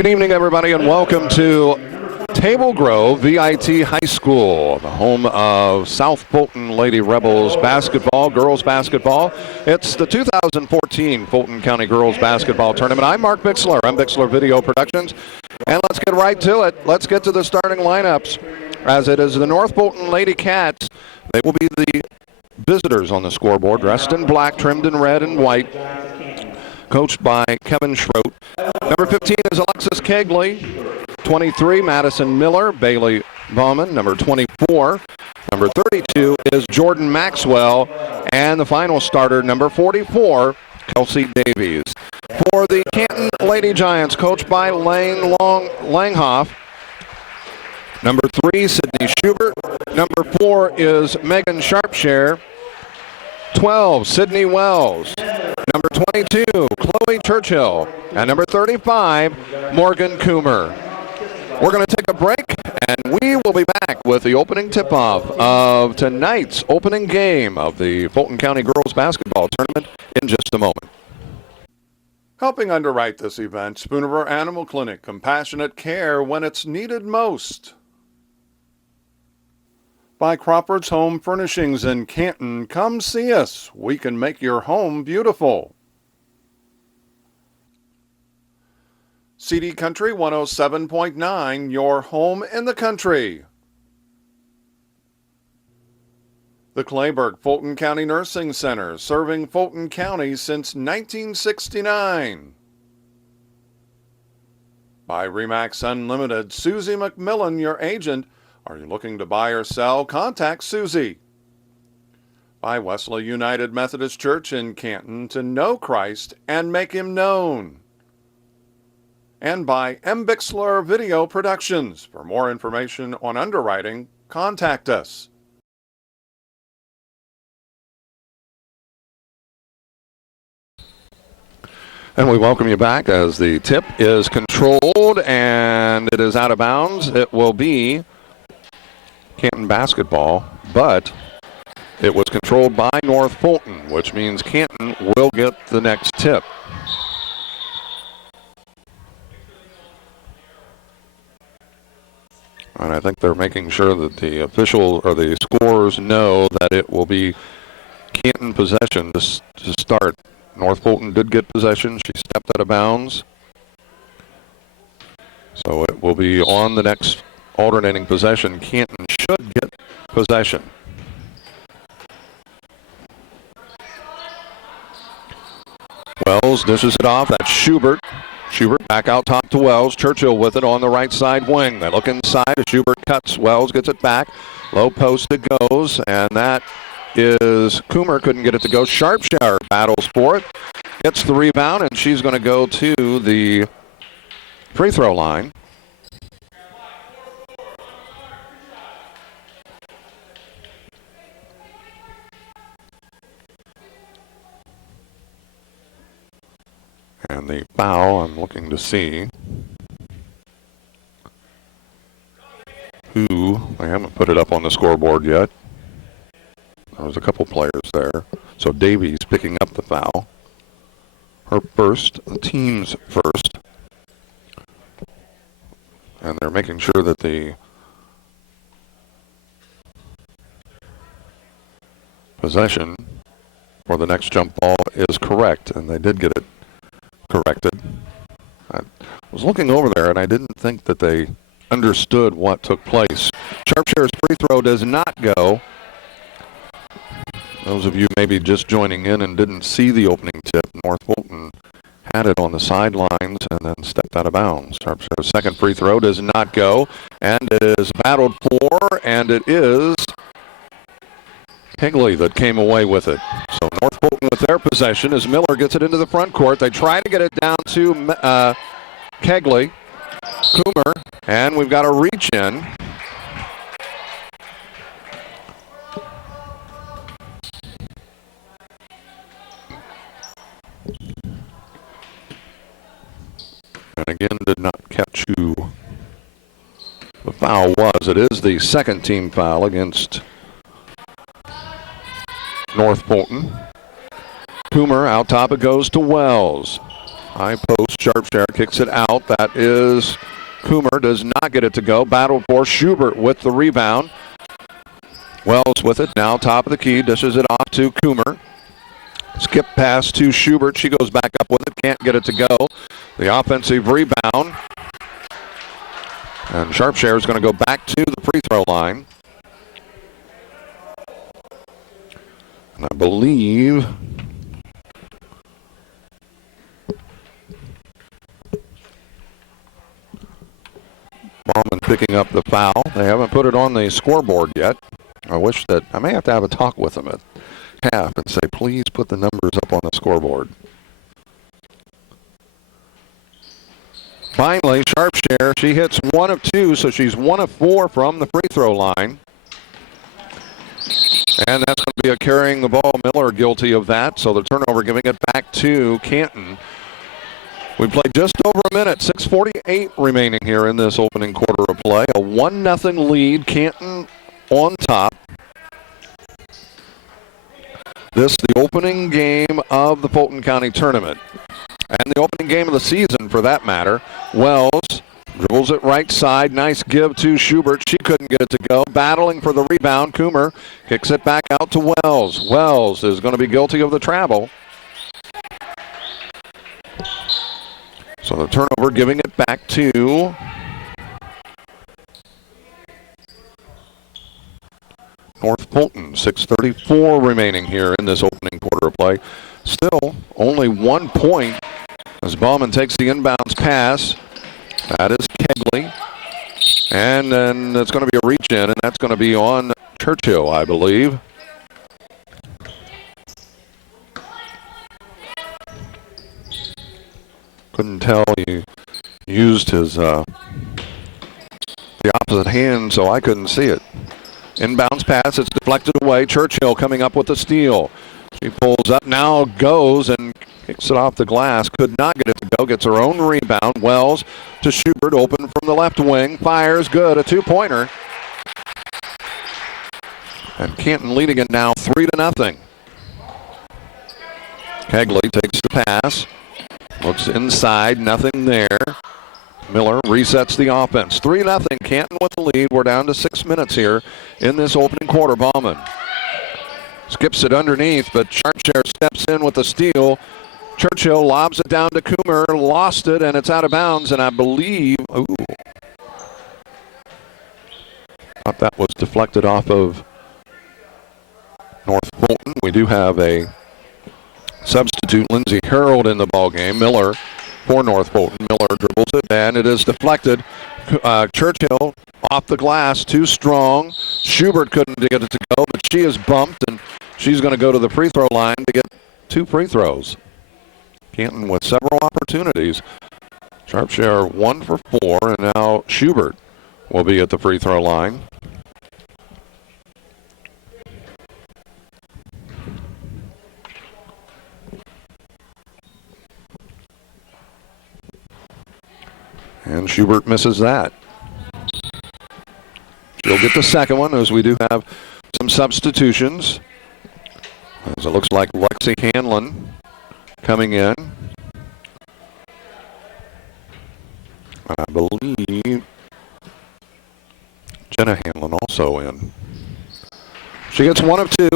Good evening, everybody, and welcome to Table Grove VIT High School, the home of South Fulton Lady Rebels basketball, girls basketball. It's the 2014 Fulton County Girls Basketball Tournament. I'm Mark Bixler. I'm Bixler Video Productions. And let's get right to it. Let's get to the starting lineups. As it is the North Fulton Lady Cats, they will be the visitors on the scoreboard, dressed in black, trimmed in red and white, coached by Kevin Schroet. Number 15 is Alexis Kegley. 23, Madison Miller. Bailey Bauman, number 24. Number 32 is Jordan Maxwell. And the final starter, number 44, Kelsey Davies. For the Canton Lady Giants, coached by Lane Langhoff. Number 3, Sydney Schubert. Number 4 is Megan Sharpshire. 12, Sydney Wells. Number 22, Chloe Churchill. And number 35, Morgan Coomer. We're going to take a break, and we will be back with the opening tip-off of tonight's opening game of the Fulton County Girls Basketball Tournament in just a moment. Helping underwrite this event, Spoonerville Animal Clinic, compassionate care when it's needed most. By Crawford's Home Furnishings in Canton, come see us. We can make your home beautiful. CD Country 107.9, your home in the country. The Clayburgh Fulton County Nursing Center, serving Fulton County since 1969. By Remax Unlimited, Susie McMillan, your agent. Are you looking to buy or sell? Contact Susie. By Wesley United Methodist Church in Canton, to know Christ and make him known. And by M. Bixler Video Productions. For more information on underwriting, contact us. And we welcome you back as the tip is controlled and it is out of bounds. It will be Canton basketball, but it was controlled by North Fulton, which means Canton will get the next tip. And I think they're making sure that the official or the scorers know that it will be Canton possession to start. North Fulton did get possession. She stepped out of bounds. So it will be on the next alternating possession. Canton should get possession. Wells dishes it off. That's Schubert. Schubert back out top to Wells. Churchill with it on the right side wing. They look inside. Schubert cuts. Wells gets it back. Low post it goes. And that is Coomer. Couldn't get it to go. Sharpshire battles for it. Gets the rebound, and she's going to go to the free throw line. And the foul, I'm looking to see who, I haven't put it up on the scoreboard yet. There was a couple players there. So Davies picking up the foul. Her first, the team's first. And they're making sure that the possession for the next jump ball is correct. And they did get it corrected. I was looking over there and I didn't think that they understood what took place. Sharpshire's free throw does not go. Those of you maybe just joining in and didn't see the opening tip, North Fulton had it on the sidelines and then stepped out of bounds. Sharpshire's second free throw does not go, and it is battled for, and it is Kegley that came away with it. So North Fulton with their possession as Miller gets it into the front court. They try to get it down to Kegley. Coomer, and we've got a reach in. And again, did not catch who the foul was. It is the second team foul against North Fulton. Coomer out top, it goes to Wells. High post, Sharpshire kicks it out. That is Coomer, does not get it to go. Battled for Schubert with the rebound. Wells with it, now top of the key, dishes it off to Coomer. Skip pass to Schubert, she goes back up with it, can't get it to go. The offensive rebound. And Sharpshire is going to go back to the free throw line. And I believe Bauman picking up the foul. They haven't put it on the scoreboard yet. I wish that I may have to have a talk with them at half and say, please put the numbers up on the scoreboard. Finally, Sharpshire, she hits 1 of 2, so she's 1 of 4 from the free throw line. And that's going to be a carrying the ball. Miller guilty of that, so the turnover giving it back to Canton. We played just over a minute, 6:48 remaining here in this opening quarter of play. A 1-0 lead, Canton on top. This the opening game of the Fulton County Tournament. And the opening game of the season, for that matter. Wells dribbles it right side. Nice give to Schubert. She couldn't get it to go. Battling for the rebound. Coomer kicks it back out to Wells. Wells is going to be guilty of the travel. So the turnover giving it back to North Fulton. 6:34 remaining here in this opening quarter of play. Still only 1 point as Bauman takes the inbounds pass. That is Kegley. And then it's going to be a reach in, and that's going to be on Churchill, I believe. Couldn't tell. He used his the opposite hand, so I couldn't see it. Inbounds pass, it's deflected away. Churchill coming up with the steal. She pulls up, now goes and kicks it off the glass. Could not get it to go, gets her own rebound. Wells to Schubert, open from the left wing. Fires, good, a two-pointer. And Canton leading it now 3-0. Kegley takes the pass. Looks inside, nothing there. Miller resets the offense. 3-0, Canton with the lead. We're down to 6 minutes here in this opening quarter. Bauman skips it underneath, but Sharpshire steps in with the steal. Churchill lobs it down to Coomer, lost it, and it's out of bounds, and I believe, thought that was deflected off of North Fulton. We do have a substitute, Lindsey Harold, in the ballgame. Miller for North Fulton. Miller dribbles it, and it is deflected. Churchill off the glass, too strong. Schubert couldn't get it to go, but she is bumped, and she's going to go to the free throw line to get 2 free throws. Canton with several opportunities. Sharpshire 1 for 4, and now Schubert will be at the free throw line. And Schubert misses that. She'll get the second one, as we do have some substitutions. As it looks like Lexi Hanlon coming in. And I believe Jenna Hanlon also in. She gets 1 of 2.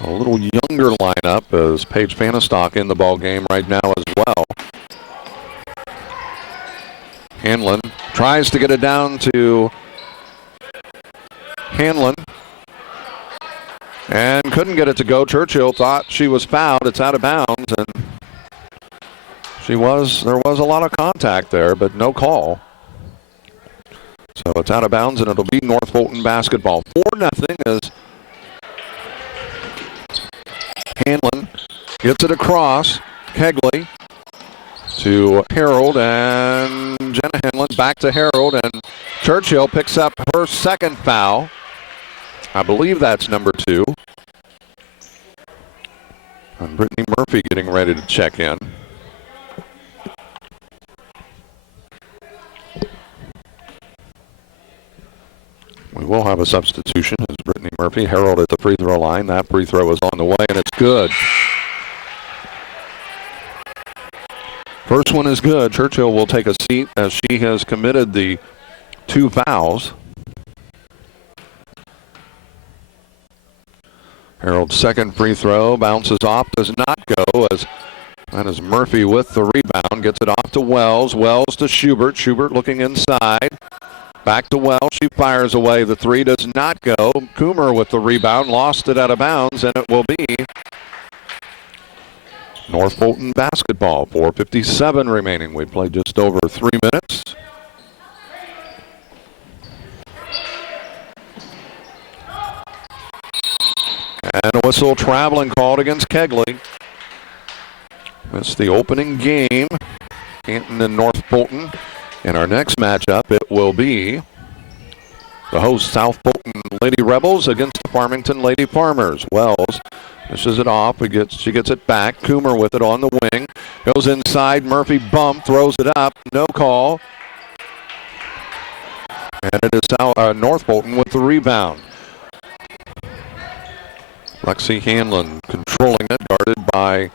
A little younger lineup as Paige Fanistock in the ball game right now as well. Hanlon tries to get it down to Hanlon and couldn't get it to go. Churchill thought she was fouled. It's out of bounds, and there was a lot of contact there, but no call. So it's out of bounds, and it'll be North Fulton basketball. 4-0 as Hanlon gets it across. Kegley to Harold, and Jenna Hanlon back to Harold, and Churchill picks up her second foul. I believe that's number 2. And Brittany Murphy getting ready to check in. We will have a substitution as Brittany Murphy. Harold at the free throw line. That free throw is on the way, and it's good. First one is good. Churchill will take a seat as she has committed the 2 fouls. Harold's second free throw bounces off, does not go, as that is Murphy with the rebound. Gets it off to Wells. Wells to Schubert. Schubert looking inside. Back to Wells. She fires away. The 3 does not go. Coomer with the rebound. Lost it out of bounds, and it will be North Fulton basketball. 4:57 remaining. We played just over 3 minutes. And a whistle traveling called against Kegley. It's the opening game, Canton and North Fulton. In our next matchup, it will be the host South Fulton Lady Rebels against the Farmington Lady Farmers. Wells dishes it off. She gets it back. Coomer with it on the wing. Goes inside. Murphy bump, throws it up. No call. And it is North Fulton with the rebound. Lexi Hanlon controlling it, guarded by,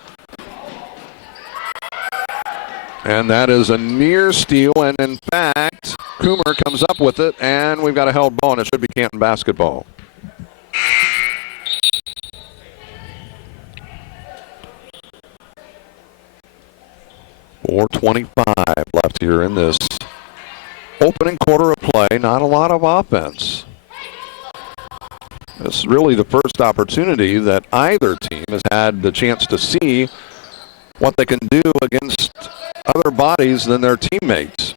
and that is a near steal, and in fact, Coomer comes up with it, and we've got a held ball, and it should be Canton basketball. .4:25 left here in this opening quarter of play. Not a lot of offense. This is really the first opportunity that either team has had the chance to see what they can do against other bodies than their teammates.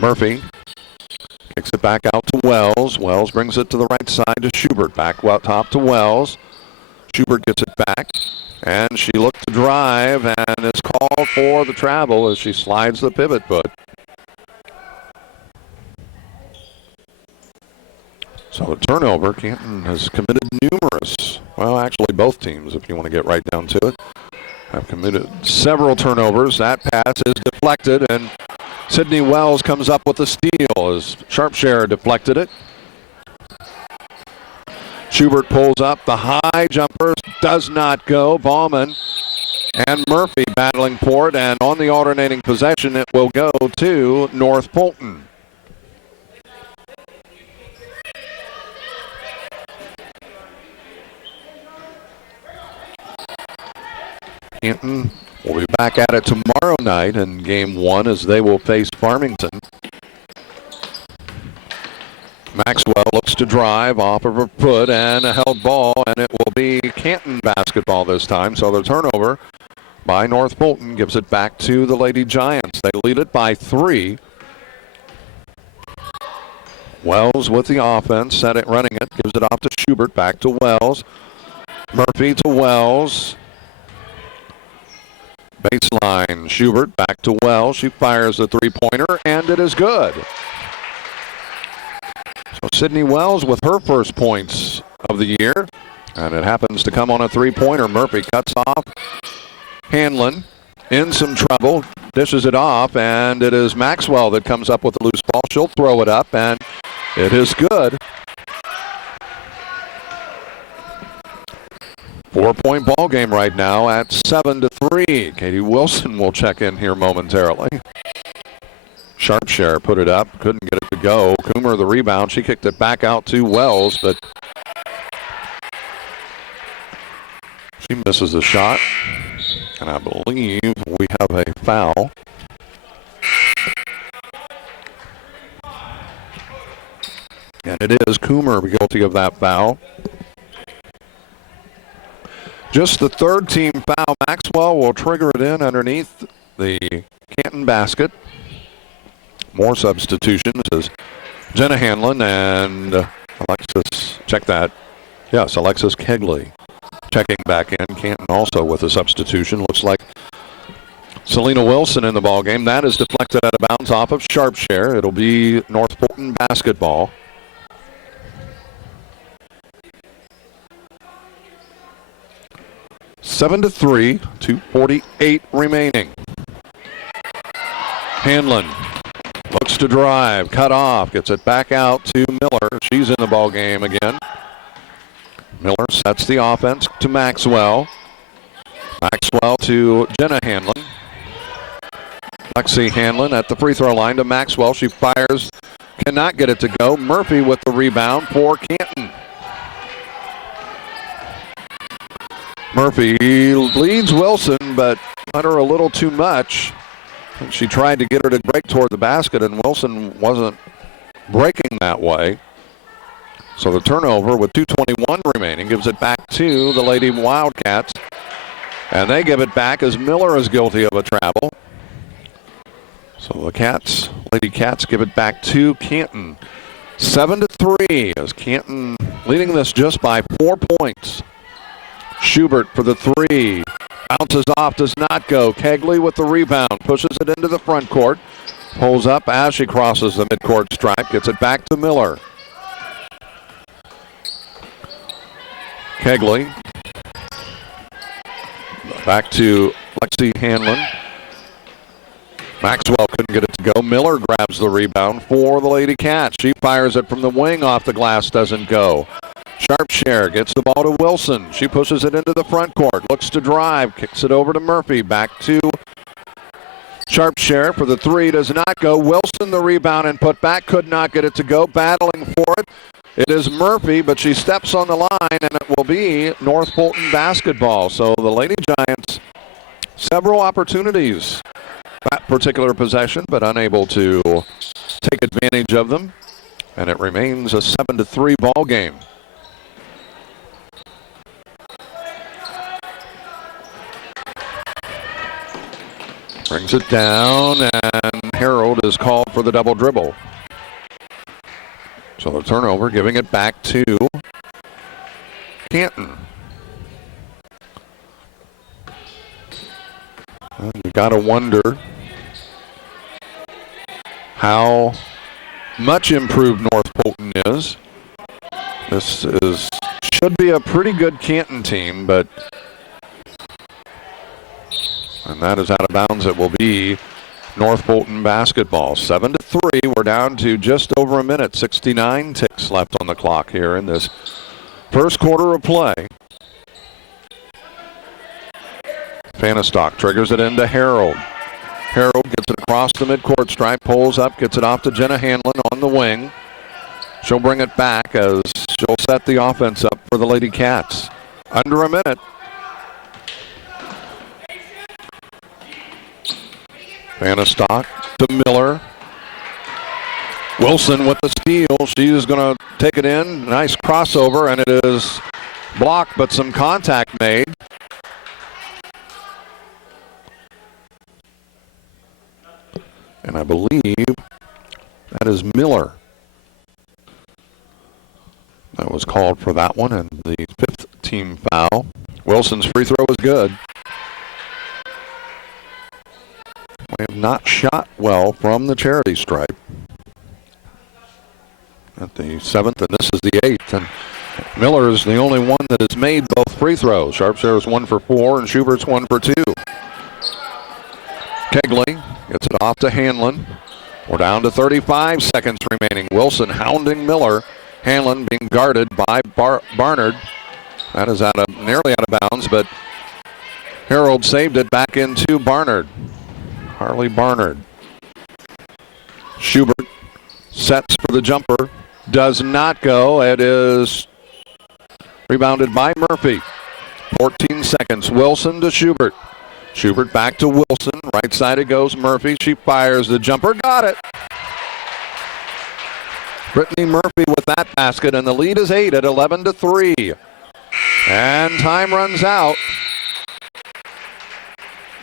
Murphy kicks it back out to Wells. Wells brings it to the right side to Schubert. Back out top to Wells. Schubert gets it back, and she looked to drive and is called for the travel as she slides the pivot foot. So a turnover. Canton has committed numerous, well, actually both teams, if you want to get right down to it, have committed several turnovers. That pass is deflected, and Sydney Wells comes up with the steal as Sharpshare deflected it. Schubert pulls up. The high jumper does not go. Ballman and Murphy battling for it, and on the alternating possession, it will go to North Fulton. Canton will be back at it tomorrow night in game 1 as they will face Farmington. Maxwell looks to drive off of her foot and a held ball, and it will be Canton basketball this time. So the turnover by North Fulton gives it back to the Lady Giants. They lead it by 3. Wells with the offense, running it, gives it off to Schubert, back to Wells. Murphy to Wells. Baseline, Schubert back to Wells. She fires the three-pointer, and it is good. So Sydney Wells with her first points of the year, and it happens to come on a three-pointer. Murphy cuts off. Hanlon in some trouble, dishes it off, and it is Maxwell that comes up with the loose ball. She'll throw it up, and it is good. 4-point ball game right now at 7-3. Katie Wilson will check in here momentarily. Sharpshare put it up, couldn't get it to go. Coomer the rebound. She kicked it back out to Wells, but she misses the shot. And I believe we have a foul. And it is Coomer guilty of that foul. Just the third team foul. Maxwell will trigger it in underneath the Canton basket. More substitutions as Jenna Hanlon and Alexis, check that. Yes, Alexis Kegley checking back in. Canton also with a substitution. Looks like Selena Wilson in the ball game. That is deflected out of bounds off of Sharpshare. It'll be North Fulton basketball. Seven to 3, 2:48 remaining. Hanlon looks to drive, cut off, gets it back out to Miller. She's in the ball game again. Miller sets the offense to Maxwell. Maxwell to Jenna Hanlon. Lexi Hanlon at the free throw line to Maxwell. She fires, cannot get it to go. Murphy with the rebound for Canton. Murphy leads Wilson, but let her a little too much. She tried to get her to break toward the basket, and Wilson wasn't breaking that way. So the turnover with 2:21 remaining gives it back to the Lady Wildcats. And they give it back as Miller is guilty of a travel. So the Lady Cats give it back to Canton. 7-3 as Canton leading this just by 4 points. Schubert for the three. Bounces off, does not go. Kegley with the rebound, pushes it into the front court. Pulls up as she crosses the midcourt stripe, gets it back to Miller. Kegley. Back to Lexi Hanlon. Maxwell couldn't get it to go. Miller grabs the rebound for the Lady Cats. She fires it from the wing, off the glass, doesn't go. Sharpshare gets the ball to Wilson. She pushes it into the front court, looks to drive, kicks it over to Murphy. Back to Sharpshare for the three, does not go. Wilson the rebound and put back, could not get it to go. Battling for it. It is Murphy, but she steps on the line, and it will be North Fulton basketball. So the Lady Giants, several opportunities that particular possession, but unable to take advantage of them. And it remains a 7-3 ball game. Brings it down, and Harold is called for the double dribble. So the turnover, giving it back to Canton. And you got to wonder how much improved North Fulton is. This should be a pretty good Canton team, but and that is out of bounds. It will be North Fulton basketball. 7-3. We're down to just over a minute. 69 ticks left on the clock here in this first quarter of play. Fanistock triggers it into Harold. Harold gets it across the midcourt stripe, pulls up, gets it off to Jenna Hanlon on the wing. She'll bring it back as she'll set the offense up for the Lady Cats. Under a minute. Fanistock to Miller. Wilson with the steal. She's going to take it in. Nice crossover, and it is blocked, but some contact made. And I believe that is Miller that was called for that one, and the fifth team foul. Wilson's free throw was good. We have not shot well from the charity stripe at the seventh, and this is the eighth. And Miller is the only one that has made both free throws. Sharpshare is 1 for 4, and Schubert's 1 for 2. Kegley gets it off to Hanlon. We're down to 35 seconds remaining. Wilson hounding Miller. Hanlon being guarded by Barnard. That is nearly out of bounds, but Harold saved it back into Barnard. Harley Barnard. Schubert sets for the jumper. Does not go. It is rebounded by Murphy. 14 seconds. Wilson to Schubert. Schubert back to Wilson. Right side it goes. Murphy. She fires the jumper. Got it. Brittany Murphy with that basket, and the lead is 8 at 11-3. And time runs out.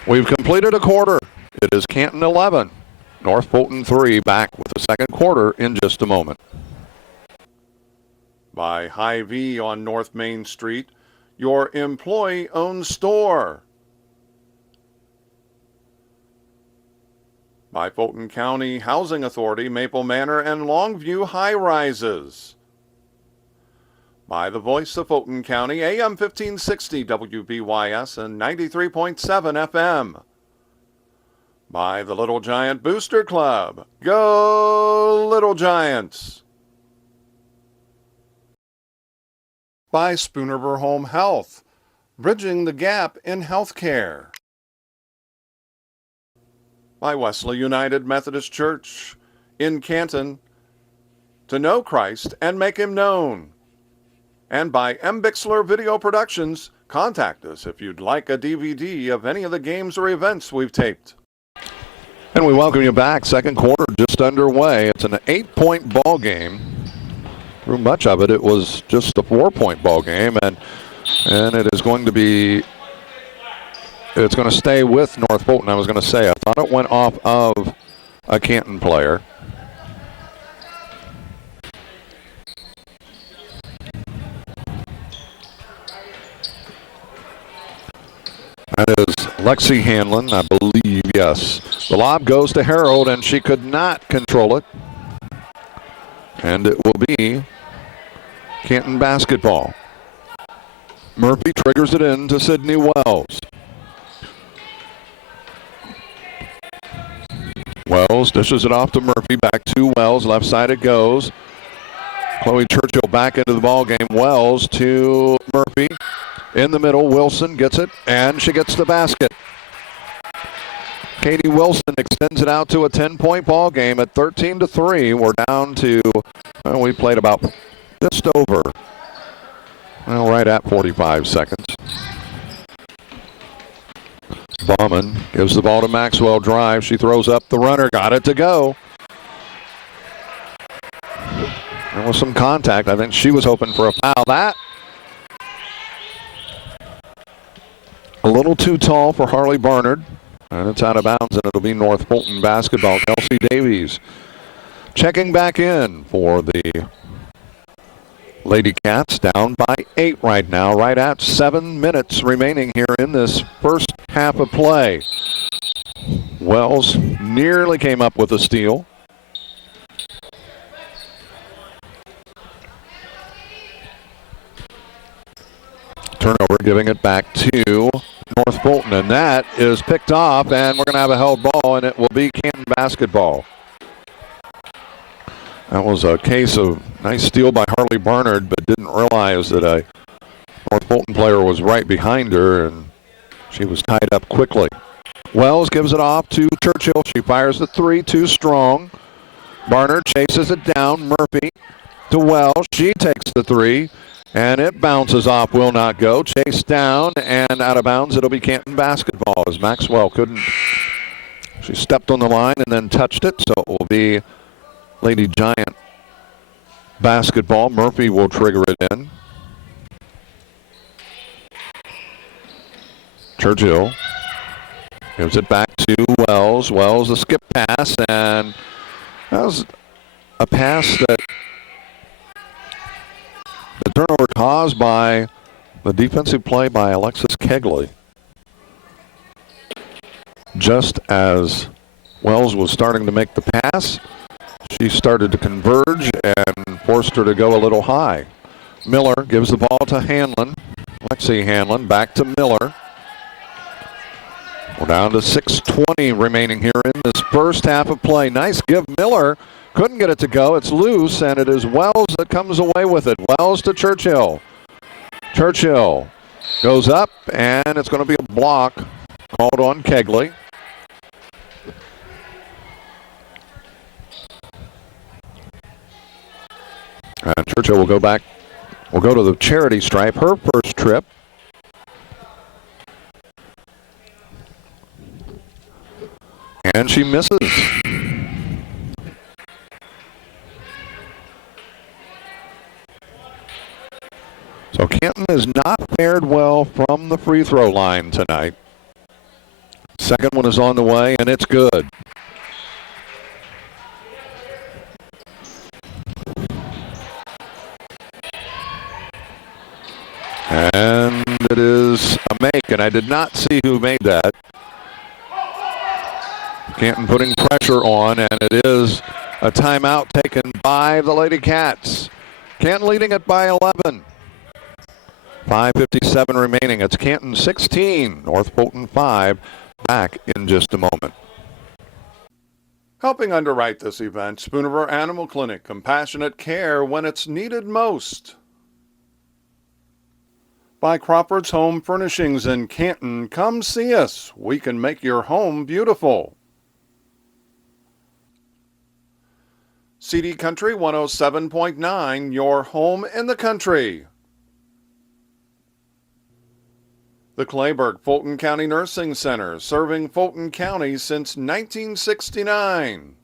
We've completed a quarter. It is Canton 11, North Fulton 3. Back with the second quarter in just a moment. By Hy-Vee on North Main Street, your employee-owned store. By Fulton County Housing Authority, Maple Manor and Longview High Rises. By the Voice of Fulton County, AM 1560 WBYS and 93.7 FM. By the Little Giant Booster Club. Go Little Giants! By Spoonerver Home Health. Bridging the Gap in Healthcare by Wesley United Methodist Church in Canton, to know Christ and make him known. And by Bixler Video Productions. Contact us if you'd like a DVD of any of the games or events we've taped. And we welcome you back. Second quarter just underway. It's an 8-point ball game. Through much of it, it was just a 4-point ball game, and it is going to be, it's going to stay with North Fulton. I was going to say, I thought it went off of a Canton player. That is Lexi Hanlon, I believe, yes. The lob goes to Harold, and she could not control it. And it will be Canton basketball. Murphy triggers it in to Sydney Wells. Wells dishes it off to Murphy, back to Wells, left side it goes. Chloe Churchill back into the ball game. Wells to Murphy. In the middle, Wilson gets it, and she gets the basket. Katie Wilson extends it out to a 10-point ball game at 13-3. We're down to, well, we played about just over, well, right at 45 seconds. Bauman gives the ball to Maxwell, drive. She throws up the runner, got it to go. There was some contact. I think she was hoping for a foul. That a little too tall for Harley Barnard. And it's out of bounds, and it'll be North Fulton basketball. Kelsey Davies checking back in for the Lady Cats, down by 8 right now, right at 7 minutes remaining here in this first half of play. Wells nearly came up with a steal. Turnover, giving it back to North Fulton, and that is picked off, and we're going to have a held ball, and it will be Canton basketball. That was a case of nice steal by Harley Barnard, but didn't realize that a North Fulton player was right behind her, and she was tied up quickly. Wells gives it off to Churchill. She fires the three, too strong. Barnard chases it down. Murphy to Wells. She takes the three, and it bounces off, will not go. Chased down and out of bounds. It'll be Canton basketball as Maxwell couldn't. She stepped on the line and then touched it, so it will be Lady Giant basketball. Murphy will trigger it in. Churchill gives it back to Wells. Wells, a skip pass, and that was a pass that the turnover caused by the defensive play by Alexis Kegley. Just as Wells was starting to make the pass, she started to converge and forced her to go a little high. Miller gives the ball to Hanlon. Lexi Hanlon back to Miller. We're down to 6:20 remaining here in this first half of play. Nice give. Miller couldn't get it to go. It's loose, and it is Wells that comes away with it. Wells to Churchill. Churchill goes up, and it's going to be a block called on Kegley. And Churchill will go back, will go to the charity stripe, her first trip. And she misses. So Canton has not fared well from the free throw line tonight. Second one is on the way, and it's good. And it is a make, and I did not see who made that. Canton putting pressure on, and it is a timeout taken by the Lady Cats. Canton leading it by 11. 5:57 remaining. It's Canton 16, North Fulton 5. Back in just a moment. Helping underwrite this event, Spooniver Animal Clinic. Compassionate care when it's needed most. By Crawford's Home Furnishings in Canton. Come see us. We can make your home beautiful. CD Country 107.9, your home in the country. The Clayburgh Fulton County Nursing Center, serving Fulton County since 1969.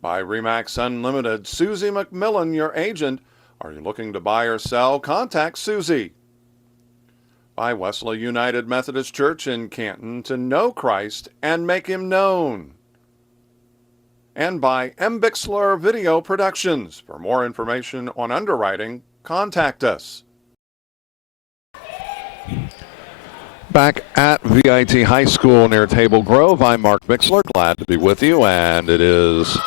By Remax Unlimited, Susie McMillan, your agent. Are you looking to buy or sell? Contact Susie. By Wesley United Methodist Church in Canton, to know Christ and make him known. And by M. Bixler Video Productions. For more information on underwriting, contact us. Back at VIT High School near Table Grove, I'm Mark Bixler. Glad to be with you, and it is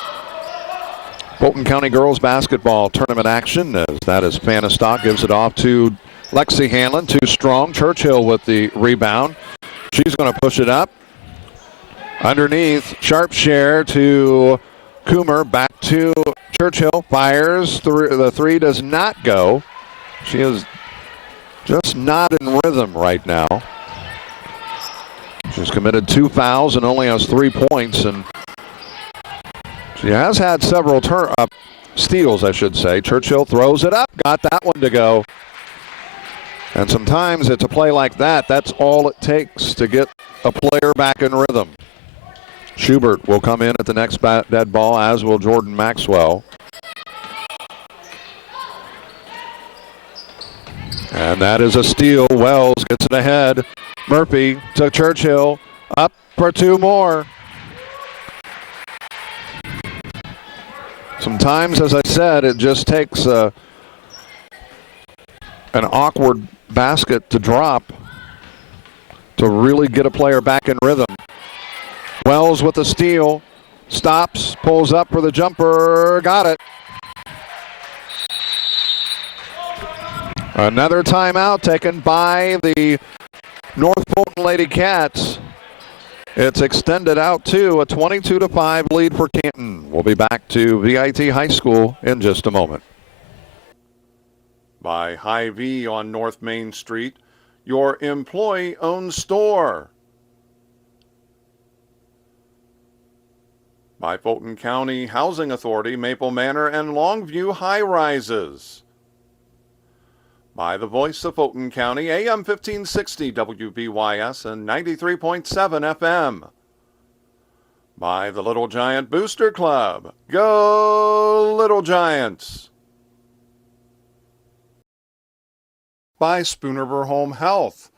Fulton County Girls Basketball Tournament action, as that is Fanistock gives it off to Lexi Hanlon, too strong. Churchill with the rebound. She's going to push it up. Underneath, sharp share to Coomer, back to Churchill, fires. The three does not go. She is just not in rhythm right now. She's committed 2 fouls and only has 3 points, and she has had several steals, I should say. Churchill throws it up, got that one to go. And sometimes it's a play like that. That's all it takes to get a player back in rhythm. Schubert will come in at the next dead ball, as will Jordan Maxwell. And that is a steal. Wells gets it ahead. Murphy to Churchill. Up for 2 more. Sometimes, as I said, it just takes an awkward basket to drop to really get a player back in rhythm. Wells with the steal. Stops, pulls up for the jumper. Got it. Another timeout taken by the North Fulton Lady Cats. It's extended out to a 22-5 lead for Canton. We'll be back to VIT High School in just a moment. By Hy-Vee on North Main Street, your employee-owned store. By Fulton County Housing Authority, Maple Manor and Longview High Rises. By the Voice of Fulton County, AM 1560 WBYS and 93.7 FM. By the Little Giant Booster Club. Go Little Giants! By Spoonerver Home Health,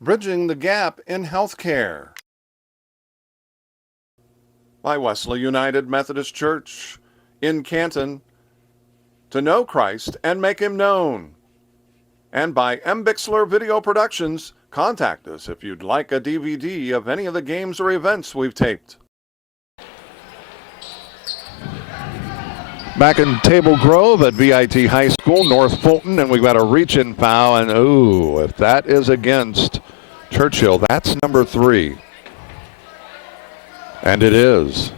bridging the gap in healthcare. By Wesley United Methodist Church in Canton, to know Christ and make him known. And by M. Bixler Video Productions. Contact us if you'd like a DVD of any of the games or events we've taped. Back in Table Grove at VIT High School, North Fulton, and we've got a reach-in foul, and if that is against Churchill, that's number 3. And it is.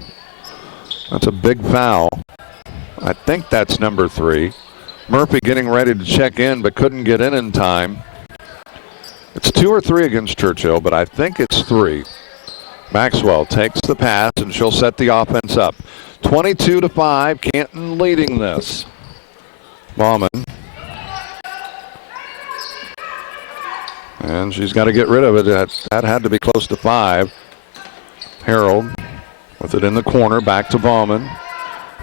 That's a big foul. I think that's number 3. Murphy getting ready to check in, but couldn't get in time. It's 2 or 3 against Churchill, but I think it's 3. Maxwell takes the pass, and she'll set the offense up. 22-5, Canton leading this. Bauman. And she's got to get rid of it. That had to be close to 5. Harold with it in the corner, back to Bauman.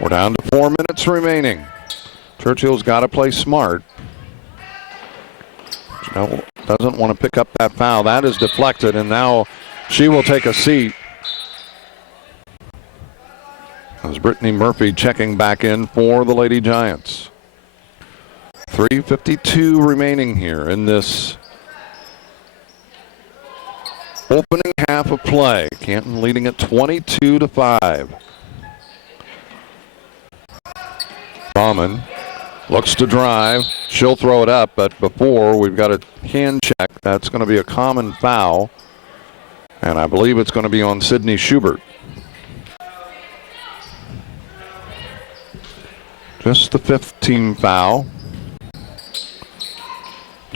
We're down to 4 minutes remaining. Churchill's got to play smart. She doesn't want to pick up that foul. That is deflected, and now she will take a seat. As Brittany Murphy checking back in for the Lady Giants. 3:52 remaining here in this opening half of play. Canton leading at 22-5. Bauman looks to drive. She'll throw it up, but before we've got a hand check. That's going to be a common foul, and I believe it's going to be on Sydney Schubert. Just the 5th team foul.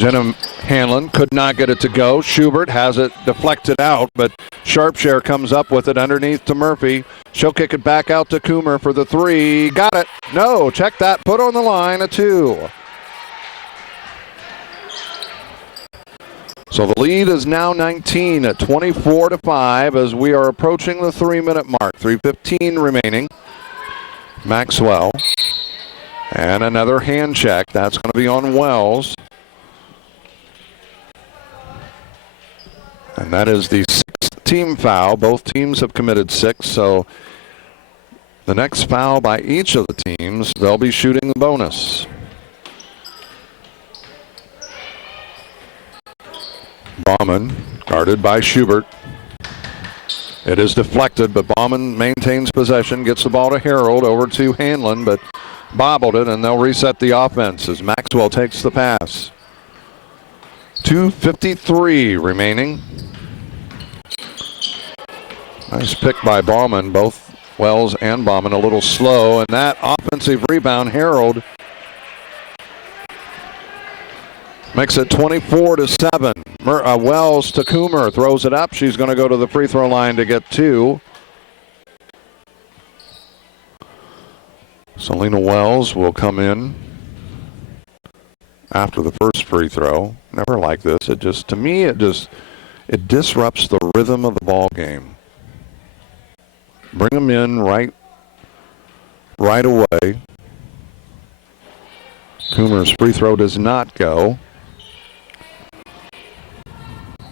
Jenna Hanlon could not get it to go. Schubert has it deflected out, but Sharpshare comes up with it underneath to Murphy. She'll kick it back out to Coomer for the three. Got it. No, check that. Put on the line, a two. So the lead is now 19 at 24-5 as we are approaching the 3-minute mark. 3:15 remaining. Maxwell. And another hand check. That's going to be on Wells. And that is the 6th team foul. Both teams have committed 6, so the next foul by each of the teams, they'll be shooting the bonus. Bauman guarded by Schubert. It is deflected, but Bauman maintains possession, gets the ball to Harold, over to Hanlon, but bobbled it, and they'll reset the offense as Maxwell takes the pass. 2:53 remaining. Nice pick by Bauman. Both Wells and Bauman a little slow, and that offensive rebound, Harold, makes it 24-7. Wells to Coomer, throws it up. She's going to go to the free throw line to get 2. Selena Wells will come in after the first free throw. Never like this. It just, to me, it disrupts the rhythm of the ball game. Bring them in right away. Coomer's free throw does not go.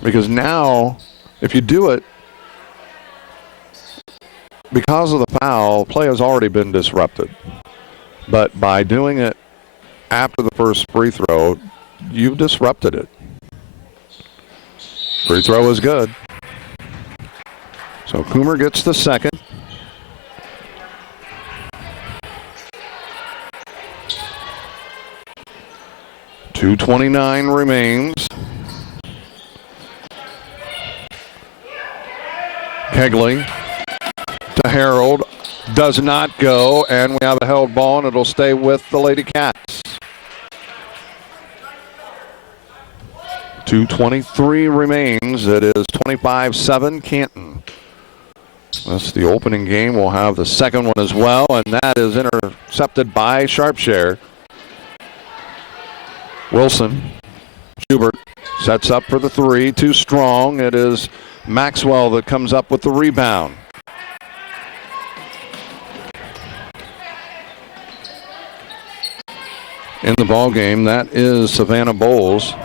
Because now, if you do it, because of the foul, play has already been disrupted. But by doing it after the first free throw, you've disrupted it. Free throw is good. So Coomer gets the second. .229 remains. Kegley to Harold, does not go, and we have a held ball, and it'll stay with the Lady Cats. 2:23 remains. It is 25-7 Canton. That's the opening game. We'll have the second one as well, and that is intercepted by Sharpshare. Wilson, Schubert sets up for the three, too strong. It is Maxwell that comes up with the rebound. In the ball game, that is Savannah Bowles.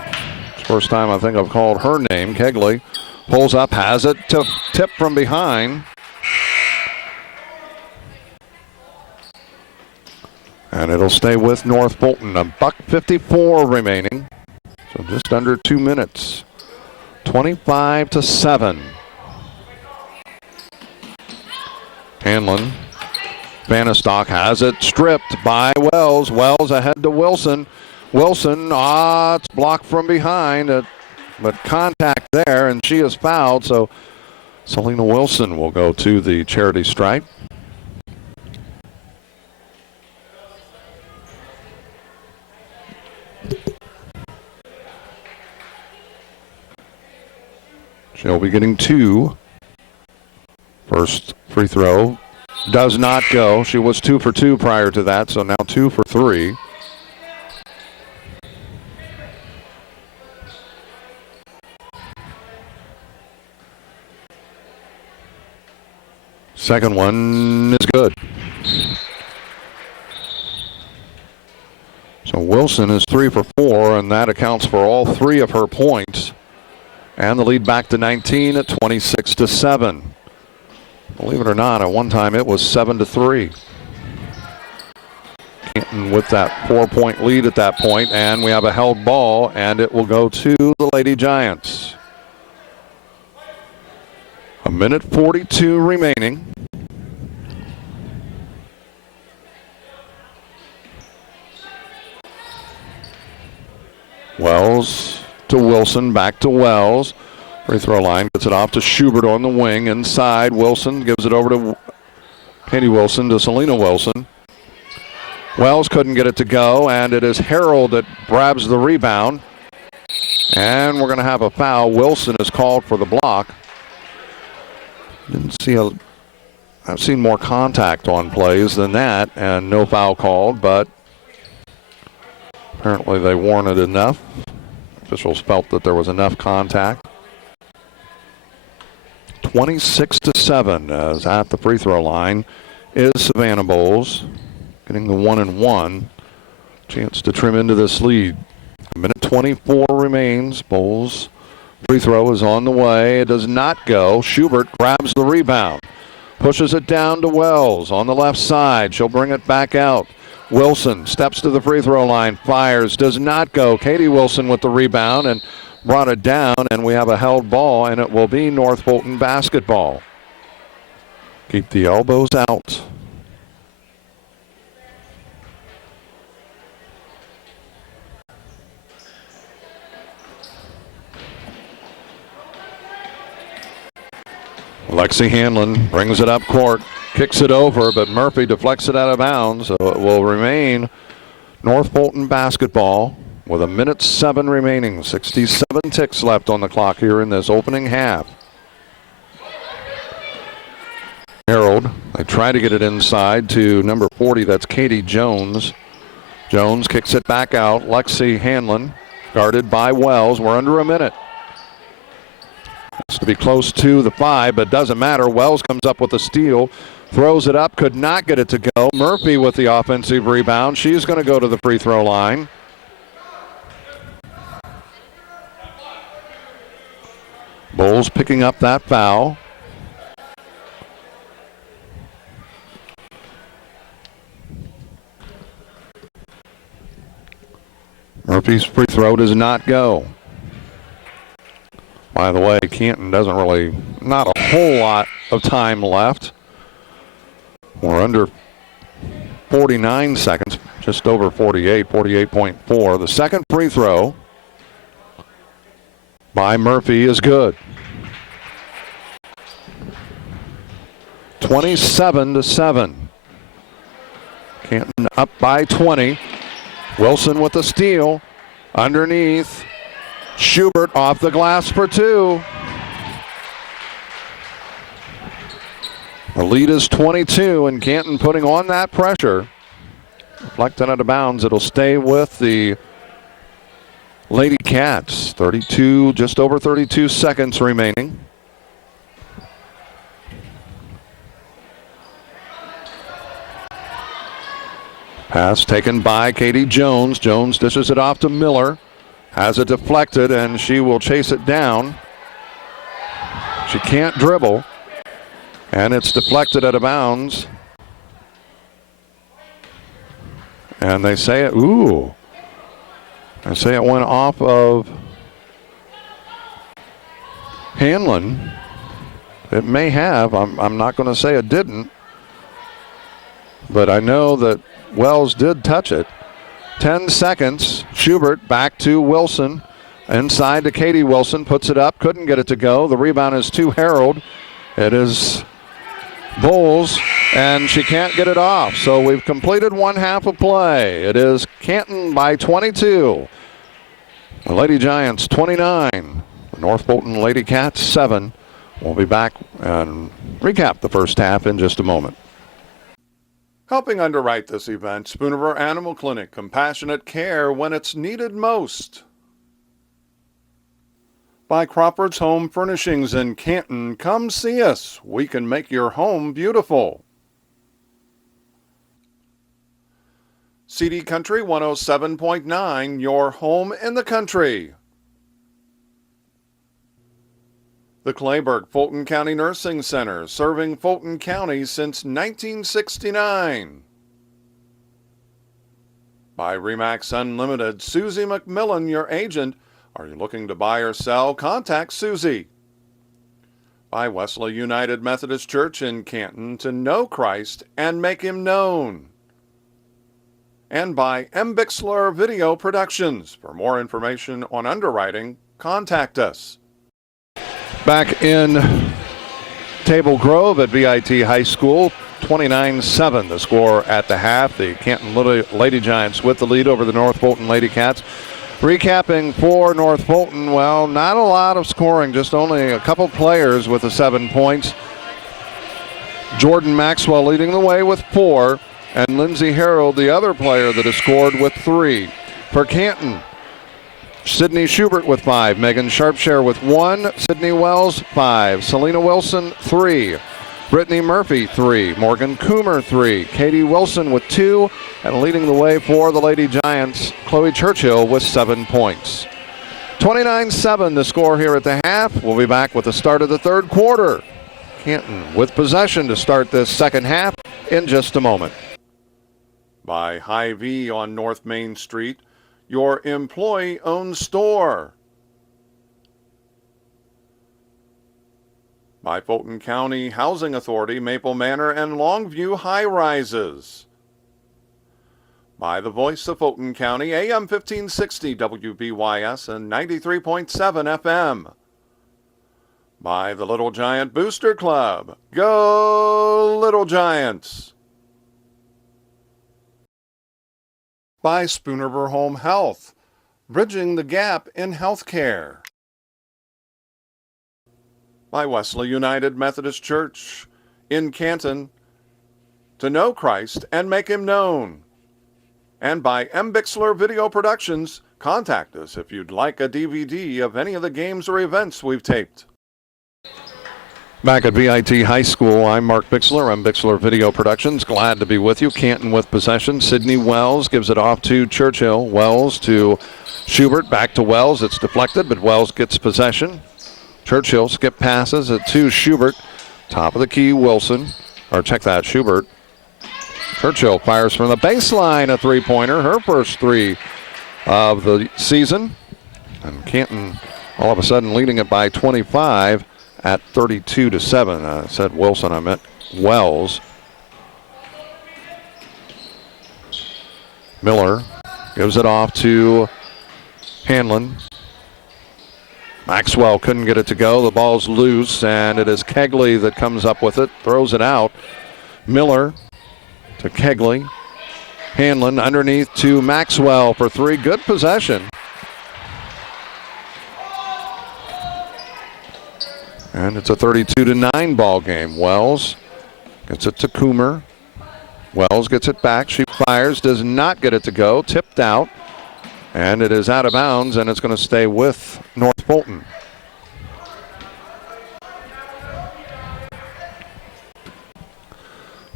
First time I think I've called her name. Kegley pulls up, has it to tip from behind. And it'll stay with North Fulton. $1:54 remaining. So just under 2 minutes. 25-7. Hanlon. Vannestock has it stripped by Wells. Wells ahead to Wilson. Wilson, it's blocked from behind, but contact there, and she is fouled. So Selena Wilson will go to the charity stripe. She'll be getting 2. First free throw does not go. She was 2 for 2 prior to that, so now 2 for 3. Second one is good. So Wilson is 3 for 4, and that accounts for all 3 of her points. And the lead back to 19 at 26-7. Believe it or not, at one time it was 7-3. Canton with that 4-point lead at that point, and we have a held ball, and it will go to the Lady Giants. 1:42 remaining. Wells to Wilson, back to Wells. Free throw line, gets it off to Schubert on the wing. Inside, Wilson gives it over to Katie Wilson to Selena Wilson. Wells couldn't get it to go, and it is Harold that grabs the rebound. And we're going to have a foul. Wilson is called for the block. I've seen more contact on plays than that, and no foul called, but apparently they warranted enough. Officials felt that there was enough contact. 26-7 as at the free throw line is Savannah Bowles, getting the 1-and-1. Chance to trim into this lead. A minute 24 remains. Bowles free throw is on the way. It does not go. Schubert grabs the rebound. Pushes it down to Wells on the left side. She'll bring it back out. Wilson steps to the free throw line. Fires. Does not go. Katie Wilson with the rebound and brought it down. And we have a held ball, and it will be North Fulton basketball. Keep the elbows out. Lexi Hanlon brings it up court, kicks it over, but Murphy deflects it out of bounds, so it will remain North Fulton basketball with a minute 7 remaining. 67 ticks left on the clock here in this opening half. Harold, they try to get it inside to number 40, that's Katie Jones. Jones kicks it back out. Lexi Hanlon guarded by Wells. We're under a minute. Has to be close to the 5, but doesn't matter. Wells comes up with a steal, throws it up, could not get it to go. Murphy with the offensive rebound. She's going to go to the free throw line. Bowles picking up that foul. Murphy's free throw does not go. By the way, Canton doesn't really, not a whole lot of time left. We're under 49 seconds, just over 48, 48.4. The second free throw by Murphy is good. 27-7. Canton up by 20. Wilson with the steal. Underneath. Schubert off the glass for 2. The lead is 22, and Canton putting on that pressure. Deflected out of bounds. It'll stay with the Lady Cats. 32, just over 32 seconds remaining. Pass taken by Katie Jones. Jones dishes it off to Miller. Has it deflected, and she will chase it down. She can't dribble, and it's deflected out of bounds. And they say it, ooh. They say it went off of Hanlon. It may have. I'm not going to say it didn't. But I know that Wells did touch it. 10 seconds. Schubert back to Wilson. Inside to Katie Wilson. Puts it up. Couldn't get it to go. The rebound is to Harold. It is Bowles, and she can't get it off. So we've completed one half of play. It is Canton by 22. The Lady Giants 29. The North Fulton Lady Cats 7. We'll be back and recap the first half in just a moment. Helping underwrite this event, Spoon River Animal Clinic, compassionate care when it's needed most. By Crawford's Home Furnishings in Canton, come see us. We can make your home beautiful. CD Country 107.9, your home in the country. The Clayburgh Fulton County Nursing Center, serving Fulton County since 1969. By Remax Unlimited, Susie McMillan, your agent. Are you looking to buy or sell? Contact Susie. By Wesley United Methodist Church in Canton, to know Christ and make Him known. And by M. Bixler Video Productions. For more information on underwriting, contact us. Back in Table Grove at VIT High School, 29-7 the score at the half. The Canton Lady Giants with the lead over the North Fulton Lady Cats. Recapping for North Fulton, well, not a lot of scoring, just only a couple players with the 7 points. Jordan Maxwell leading the way with 4, and Lindsey Harold, the other player that has scored, with 3. For Canton, Sydney Schubert with 5, Megan Sharpshare with 1, Sydney Wells 5, Selena Wilson 3, Brittany Murphy 3, Morgan Coomer 3, Katie Wilson with 2, and leading the way for the Lady Giants, Chloe Churchill with 7 points. 29-7 the score here at the half. We'll be back with the start of the third quarter. Canton with possession to start this second half in just a moment. By Hy-Vee on North Main Street, your employee-owned store. By Fulton County Housing Authority, Maple Manor and Longview High Rises. By the Voice of Fulton County, AM 1560 WBYS and 93.7 FM. By the Little Giant Booster Club. Go Little Giants! By Spoonerver Home Health, bridging the gap in healthcare. By Wesley United Methodist Church in Canton, to know Christ and make him known. And by M. Bixler Video Productions, contact us if you'd like a DVD of any of the games or events we've taped. Back at VIT High School, I'm Mark Bixler. I'm Bixler Video Productions. Glad to be with you. Canton with possession. Sydney Wells gives it off to Churchill. Wells to Schubert. Back to Wells. It's deflected, but Wells gets possession. Churchill skip passes it to Schubert. Top of the key, Wilson. Or check that, Schubert. Churchill fires from the baseline, a three-pointer. Her first 3 of the season. And Canton all of a sudden leading it by 25. At 32-7. I said Wilson, I meant Wells. Miller gives it off to Hanlon. Maxwell couldn't get it to go. The ball's loose, and it is Kegley that comes up with it, throws it out. Miller to Kegley. Hanlon underneath to Maxwell for 3. Good possession. And it's a 32-9 ball game. Wells gets it to Coomer. Wells gets it back. She fires, does not get it to go. Tipped out. And it is out of bounds, and it's going to stay with North Fulton.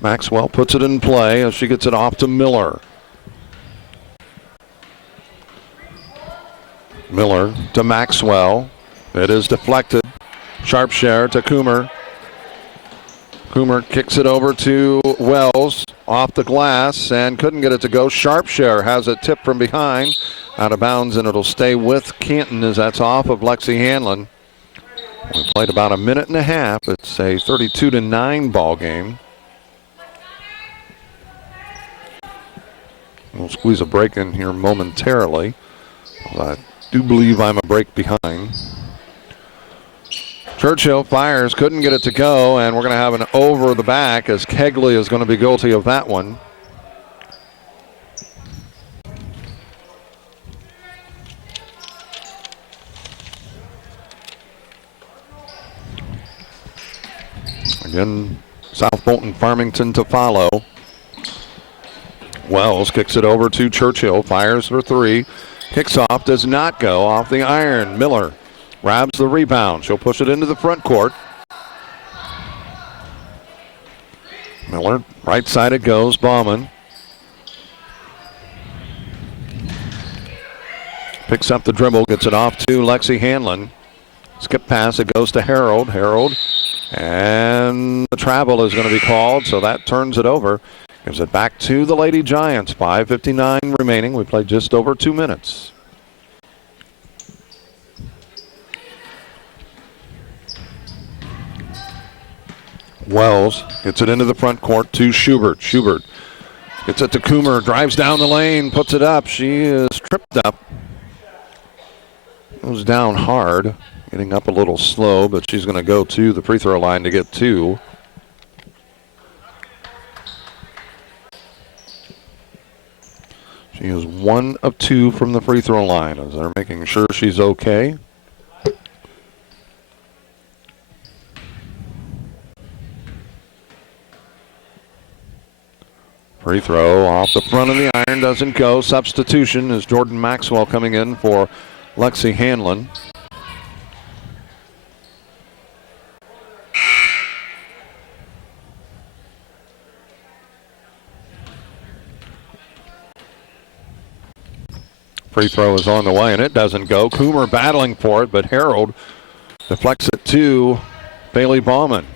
Maxwell puts it in play as she gets it off to Miller. Miller to Maxwell. It is deflected. Sharpshare to Coomer. Coomer kicks it over to Wells off the glass and couldn't get it to go. Sharpshare has it tipped from behind, out of bounds, and it'll stay with Canton as that's off of Lexi Hanlon. We played about a minute and a half. It's a 32-9 ball game. We'll squeeze a break in here momentarily. I do believe I'm a break behind. Churchill fires, couldn't get it to go, and we're going to have an over the back as Kegley is going to be guilty of that one. Again, South Fulton Farmington to follow. Wells kicks it over to Churchill, fires for 3, kicks off, does not go, off the iron. Miller grabs the rebound. She'll push it into the front court. Miller, right side it goes. Bauman picks up the dribble, gets it off to Lexi Hanlon. Skip pass, it goes to Harold. Harold, and the travel is going to be called, so that turns it over. Gives it back to the Lady Giants. 5:59 remaining. We played just over 2 minutes. Wells gets it into the front court to Schubert. Schubert gets it to Coomer, drives down the lane, puts it up. She is tripped up. Goes down hard, getting up a little slow, but she's going to go to the free throw line to get 2. She is 1 of 2 from the free throw line as they're making sure she's okay. Free throw off the front of the iron doesn't go. Substitution is Jordan Maxwell coming in for Lexi Hanlon. Free throw is on the way, and it doesn't go. Coomer battling for it, but Harold deflects it to Bailey Bauman.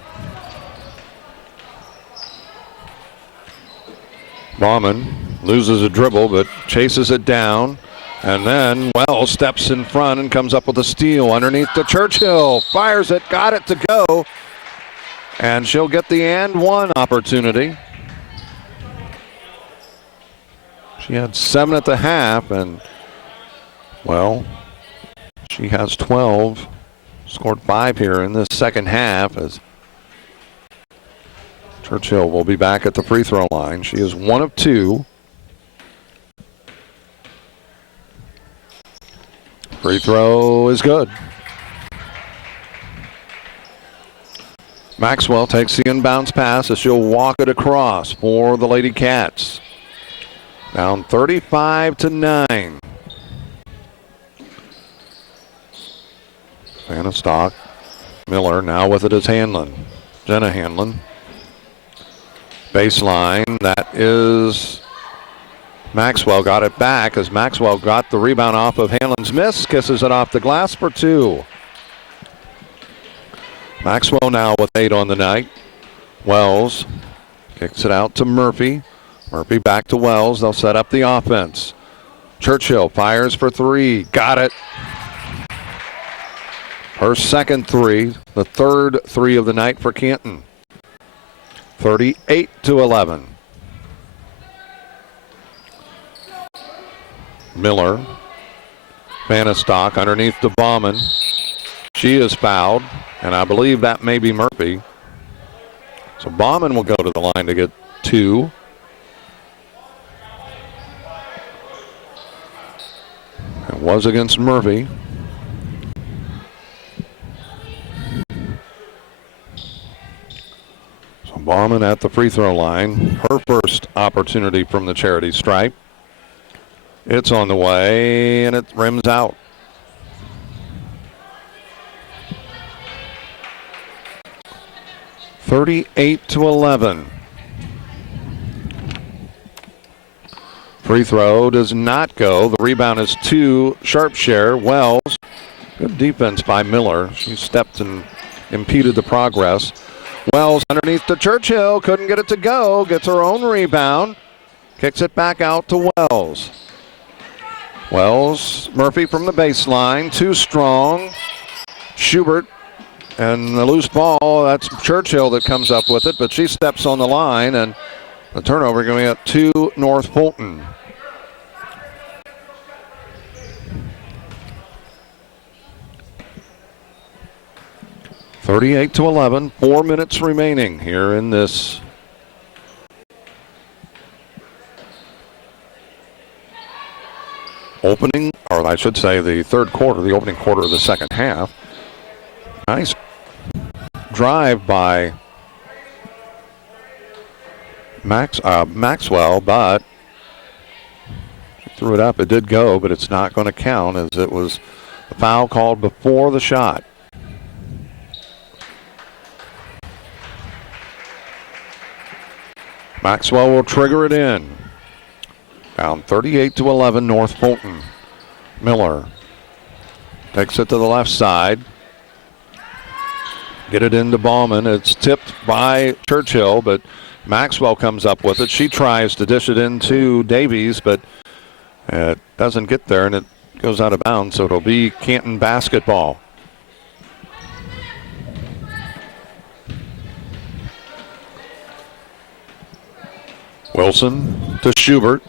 Bauman loses a dribble, but chases it down. And then Wells steps in front and comes up with a steal underneath to Churchill. Fires it, got it to go. And she'll get the and one opportunity. She had 7 at the half, and, well, she has 12. Scored 5 here in this second half as Churchill will be back at the free throw line. She is 1 of 2. Free throw is good. Maxwell takes the inbounds pass as she'll walk it across for the Lady Cats. Down 35-9. Vanna Stock. Miller now with it is Hanlon. Jenna Hanlon. Baseline, that is Maxwell, got it back as Maxwell got the rebound off of Hanlon's miss, kisses it off the glass for 2. Maxwell now with 8 on the night. Wells kicks it out to Murphy. Murphy back to Wells. They'll set up the offense. Churchill fires for 3. Got it. Her second 3, the third 3 of the night for Canton. 38-11. Miller. Vanna Stock underneath the Bauman. She is fouled, and I believe that may be Murphy. So Bauman will go to the line to get 2. It was against Murphy. So Bauman at the free throw line. Her first opportunity from the charity stripe. It's on the way, and it rims out. (38-11). Free throw does not go. The rebound is to Sharpshare. Wells. Good defense by Miller. She stepped and impeded the progress. Wells underneath to Churchill. Couldn't get it to go. Gets her own rebound. Kicks it back out to Wells. Wells, Murphy from the baseline. Too strong. Schubert. And the loose ball, that's Churchill that comes up with it, but she steps on the line, and the turnover going up to North Fulton. (38-11). 4 minutes remaining here in this opening, or I should say the third quarter, the opening quarter of the second half. Nice drive by Maxwell, but she threw it up. It did go, but it's not going to count as it was a foul called before the shot. Maxwell will trigger it in. Down 38-11, North Fulton. Miller takes it to the left side. Get it into Bauman. It's tipped by Churchill, but Maxwell comes up with it. She tries to dish it into Davies, but it doesn't get there, and it goes out of bounds, so it'll be Canton basketball. Wilson to Schubert.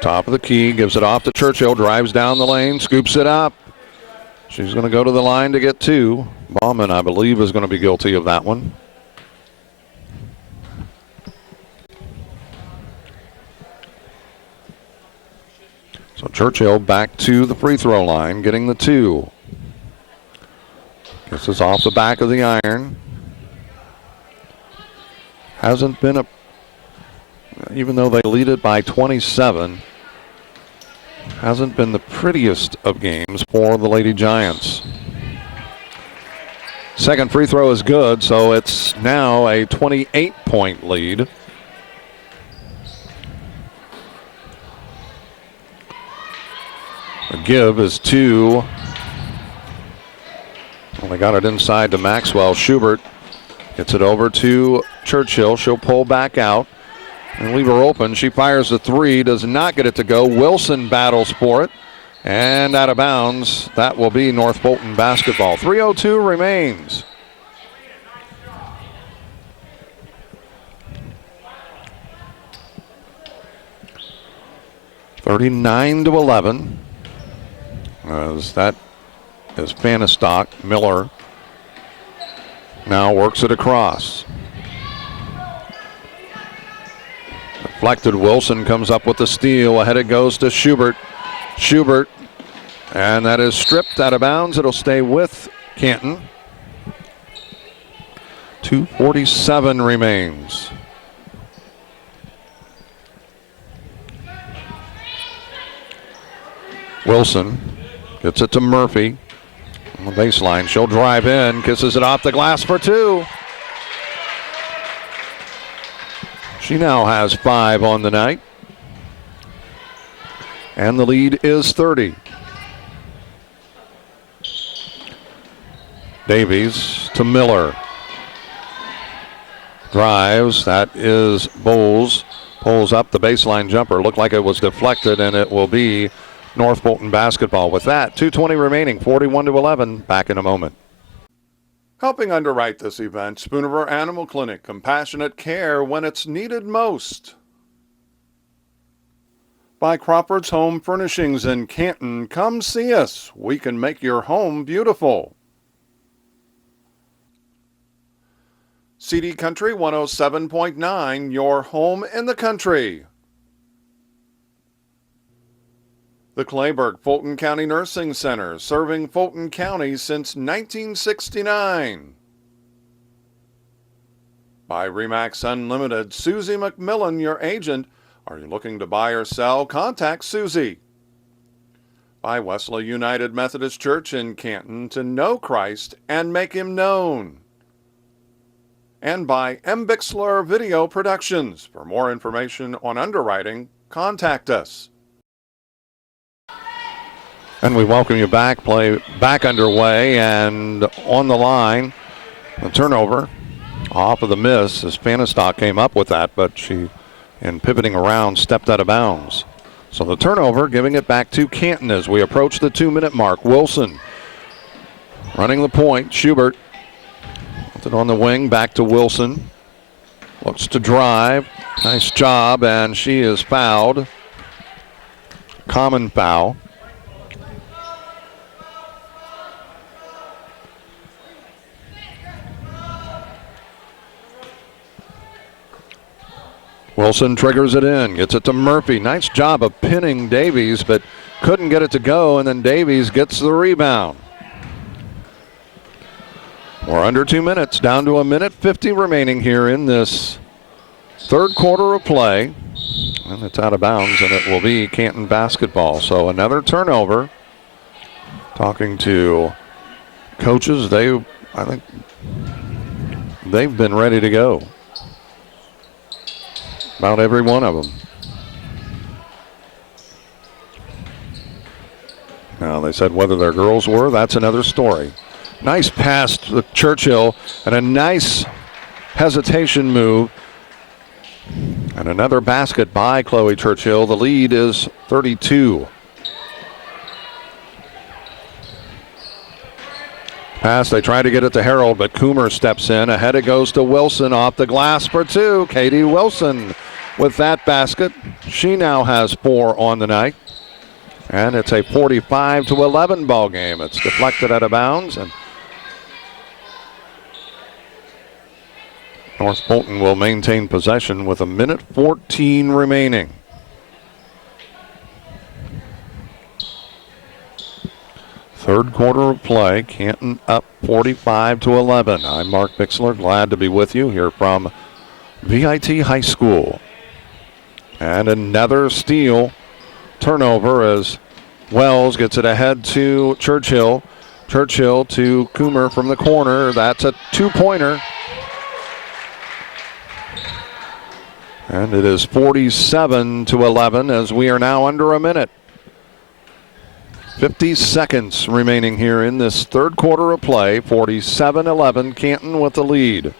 Top of the key, gives it off to Churchill, drives down the lane, scoops it up. She's going to go to the line to get 2. Bauman, I believe, is going to be guilty of that one. So Churchill back to the free throw line, getting the 2. This is off the back of the iron. Hasn't been even though they lead it by 27, hasn't been the prettiest of games for the Lady Giants. Second free throw is good, so it's now a 28-point lead. The give is 2. Well, they got it inside to Maxwell. Schubert gets it over to Churchill. She'll pull back out and leave her open. She fires the 3, does not get it to go. Wilson battles for it, and out of bounds. That will be North Fulton basketball. 3:02 remains. (39-11). As that is Fanistock. Miller now works it across. Deflected. Wilson comes up with the steal. Ahead it goes to Schubert. Schubert, and that is stripped out of bounds. It'll stay with Canton. 2:47 remains. Wilson gets it to Murphy on the baseline. She'll drive in, kisses it off the glass for 2. She now has 5 on the night, and the lead is 30. Davies to Miller. Drives, that is Bowles. Pulls up the baseline jumper. Looked like it was deflected, and it will be North Fulton basketball. With that, 2:20 remaining, 41-11. Back in a moment. Helping underwrite this event, Spooniver Animal Clinic, compassionate care when it's needed most. By Crawford's Home Furnishings in Canton, come see us. We can make your home beautiful. CD Country 107.9, your home in the country. The Clayburgh Fulton County Nursing Center, serving Fulton County since 1969. By Remax Unlimited, Susie McMillan, your agent. Are you looking to buy or sell? Contact Susie. By Wesley United Methodist Church in Canton, to know Christ and make him known. And by M. Bixler Video Productions. For more information on underwriting, contact us. And we welcome you back. Play back underway, and on the line, the turnover off of the miss as Fanistock came up with that, but she, in pivoting around, stepped out of bounds. So the turnover, giving it back to Canton as we approach the 2-minute mark. Wilson running the point. Schubert puts it on the wing, back to Wilson. Looks to drive. Nice job, and she is fouled. Common foul. Wilson triggers it in, gets it to Murphy. Nice job of pinning Davies, but couldn't get it to go, and then Davies gets the rebound. We're under 2 minutes, down to 1:50 remaining here in this third quarter of play. And it's out of bounds, and it will be Canton basketball. So another turnover. Talking to coaches, I think they've been ready to go. About every one of them. Now, they said whether their girls were, that's another story. Nice pass to Churchill, and a nice hesitation move. And another basket by Chloe Churchill. The lead is 32. Pass, they try to get it to Harold, but Coomer steps in. Ahead it goes to Wilson, off the glass for 2. Katie Wilson with that basket. She now has 4 on the night. And it's a 45-11 ball game. It's deflected out of bounds, and North Fulton will maintain possession with 1:14 remaining. Third quarter of play, Canton up 45-11. I'm Mark Bixler, glad to be with you here from VIT High School. And another steal turnover as Wells gets it ahead to Churchill. Churchill to Coomer from the corner. That's a two-pointer. And it is 47-11 as we are now under a minute. 50 seconds remaining here in this third quarter of play. 47-11, Canton with the lead.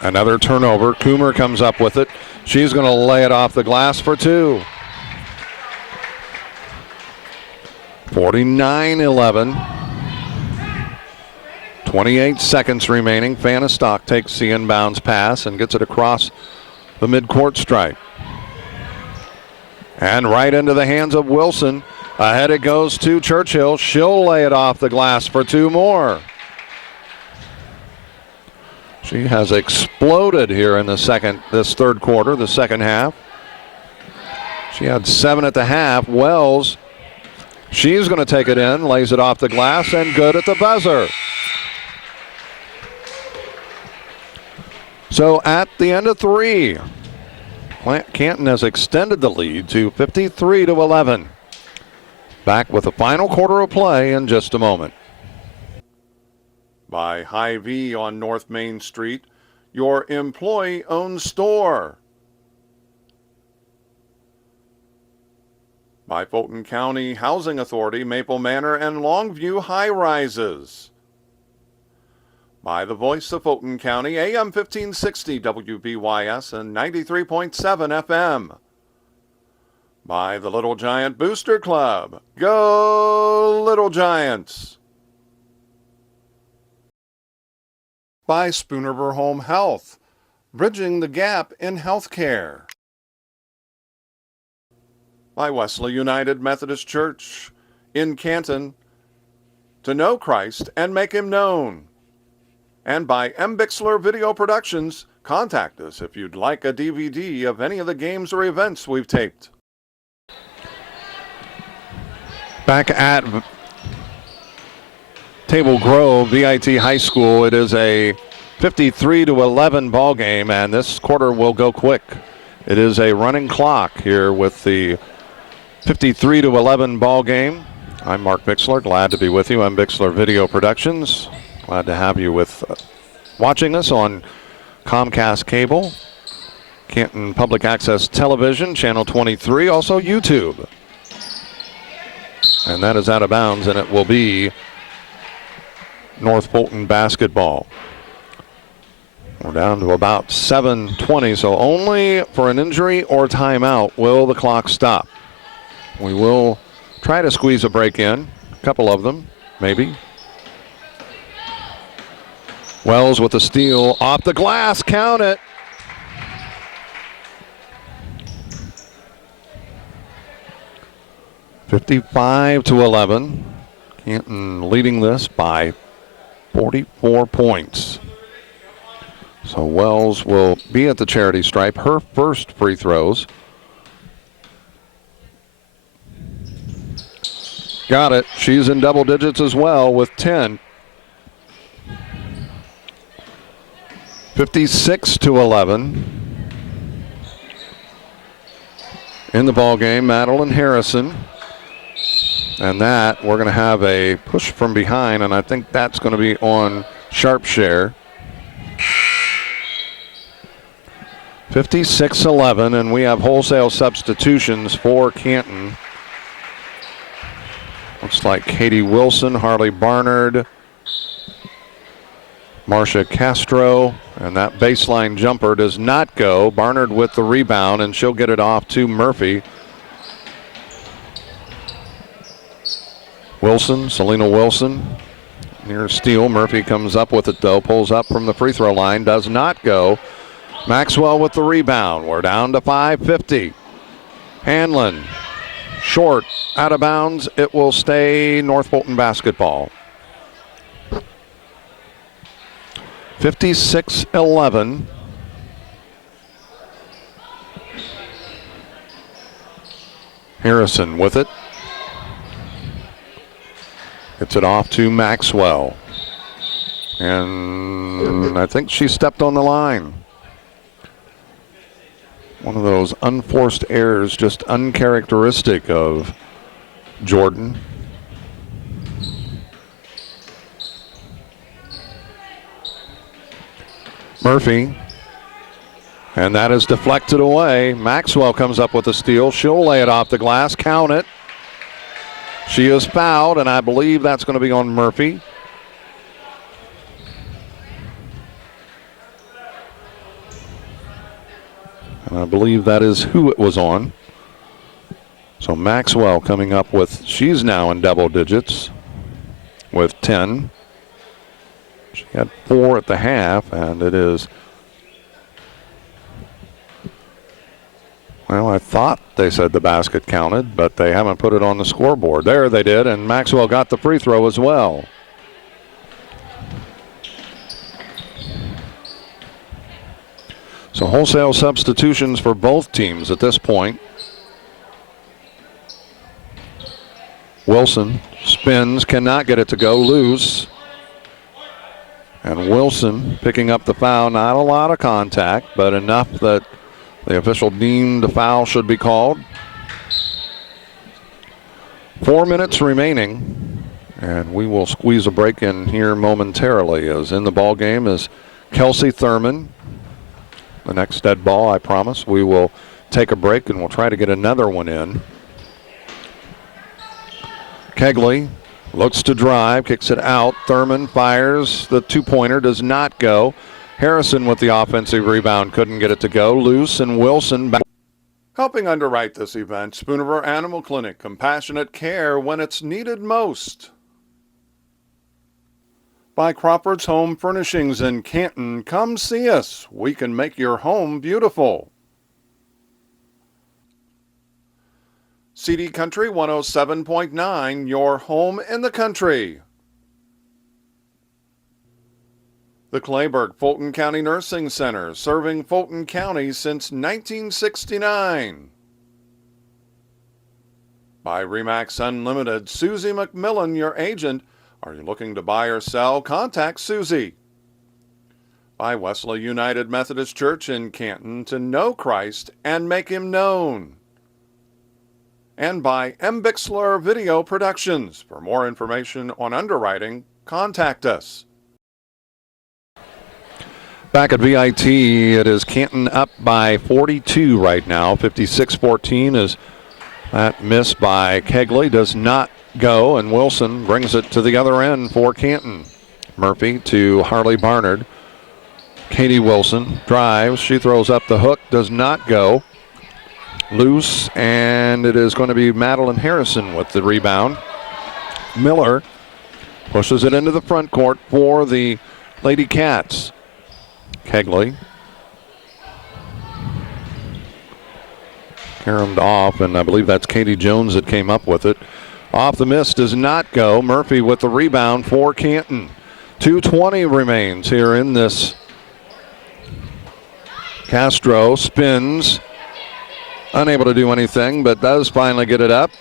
Another turnover. Coomer comes up with it. She's going to lay it off the glass for two. 49-11. 28 seconds remaining. Fanistock takes the inbounds pass and gets it across the midcourt stripe. And right into the hands of Wilson. Ahead it goes to Churchill. She'll lay it off the glass for two more. She has exploded here in this third quarter, the second half. She had 7 at the half. Wells, she's going to take it in, lays it off the glass, and good at the buzzer. So at the end of 3, Canton has extended the lead to 53-11. Back with the final quarter of play in just a moment. By Hy-Vee on North Main Street, your employee-owned store. By Fulton County Housing Authority, Maple Manor and Longview High Rises. By the voice of Fulton County, AM 1560 WBYS and 93.7 FM. By the Little Giant Booster Club. Go Little Giants! By Spoonerver Home Health, bridging the gap in healthcare. By Wesley United Methodist Church in Canton, to know Christ and make him known. And by M. Bixler Video Productions, contact us if you'd like a DVD of any of the games or events we've taped. Back at Table Grove, VIT High School, it is a 53-11 ball game, and this quarter will go quick. It is a running clock here with the 53-11 ball game. I'm Mark Bixler, glad to be with you. I'm Bixler Video Productions. Glad to have you watching us on Comcast Cable, Canton Public Access Television, Channel 23, also YouTube. And that is out of bounds, and it will be North Fulton basketball. We're down to about 7:20, so only for an injury or timeout will the clock stop. We will try to squeeze a break in, a couple of them, maybe. Wells with the steal, off the glass, count it. (55-11). Canton leading this by 44 points. So Wells will be at the charity stripe. Her first free throws. Got it. She's in double digits as well with 10. 56-11. In the ball game, Madeline Harrison. And that, we're going to have a push from behind, and I think that's going to be on Sharpshare. 56-11, and we have wholesale substitutions for Canton. Looks like Katie Wilson, Harley Barnard, Marcia Castro, and that baseline jumper does not go. Barnard with the rebound, and she'll get it off to Murphy. Wilson, Selena Wilson, near steal. Murphy comes up with it though, pulls up from the free throw line, does not go. Maxwell with the rebound. We're down to 5:50. Hanlon, short, out of bounds. It will stay North Fulton basketball. 56-11. Harrison with it. Gets it off to Maxwell. And I think she stepped on the line. One of those unforced errors, just uncharacteristic of Jordan. Murphy. And that is deflected away. Maxwell comes up with a steal. She'll lay it off the glass. Count it. She is fouled, and I believe that's going to be on Murphy. And I believe that is who it was on. So Maxwell coming up with, she's now in double digits with 10. She had 4 at the half, and it is, well, I thought they said the basket counted, but they haven't put it on the scoreboard. There they did, and Maxwell got the free throw as well. So wholesale substitutions for both teams at this point. Wilson spins, cannot get it to go, loose. And Wilson picking up the foul. Not a lot of contact, but enough that the official deemed the foul should be called. 4 minutes remaining, and we will squeeze a break in here momentarily. As in the ball game is Kelsey Thurman. The next dead ball, I promise. We will take a break and we'll try to get another one in. Kegley looks to drive, kicks it out. Thurman fires. The two-pointer does not go. Harrison with the offensive rebound, couldn't get it to go. Loose, and Wilson back. Helping underwrite this event, Spoonerville Animal Clinic, compassionate care when it's needed most. By Crawford's Home Furnishings in Canton, come see us. We can make your home beautiful. CD Country 107.9, your home in the country. The Clayburgh Fulton County Nursing Center, serving Fulton County since 1969. By Remax Unlimited, Susie McMillan, your agent. Are you looking to buy or sell? Contact Susie. By Wesley United Methodist Church in Canton, to know Christ and make him known. And by M. Bixler Video Productions. For more information on underwriting, contact us. Back at VIT, it is Canton up by 42 right now. 56-14 is that miss by Kegley. Does not go, and Wilson brings it to the other end for Canton. Murphy to Harley Barnard. Katie Wilson drives. She throws up the hook. Does not go. Loose, and it is going to be Madeline Harrison with the rebound. Miller pushes it into the front court for the Lady Cats. Kegley caromed off, and I believe that's Katie Jones that came up with it. Off the miss, does not go. Murphy with the rebound for Canton. 2:20 remains here in this. Castro spins, unable to do anything, but does finally get it up.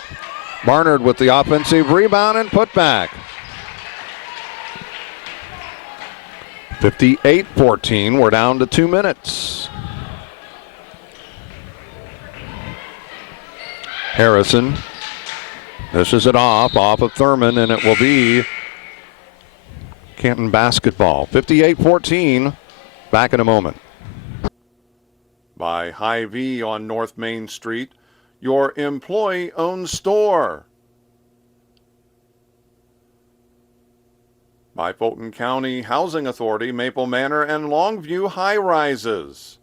Barnard with the offensive rebound and putback. 58-14, we're down to 2 minutes. Harrison dishes it off of Thurman, and it will be Canton basketball. 58-14, back in a moment. By Hy-Vee on North Main Street, your employee-owned store. By Fulton County Housing Authority, Maple Manor and Longview High Rises.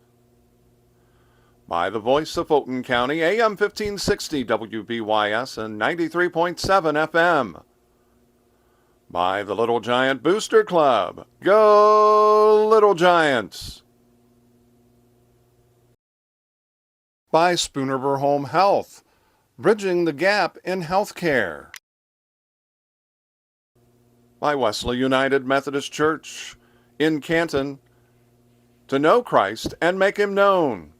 By the Voice of Fulton County, AM 1560 WBYS and 93.7 FM. By the Little Giant Booster Club. Go Little Giants! By Spoonerville Home Health, bridging the gap in healthcare. By Wesley United Methodist Church in Canton, to know Christ and make him known.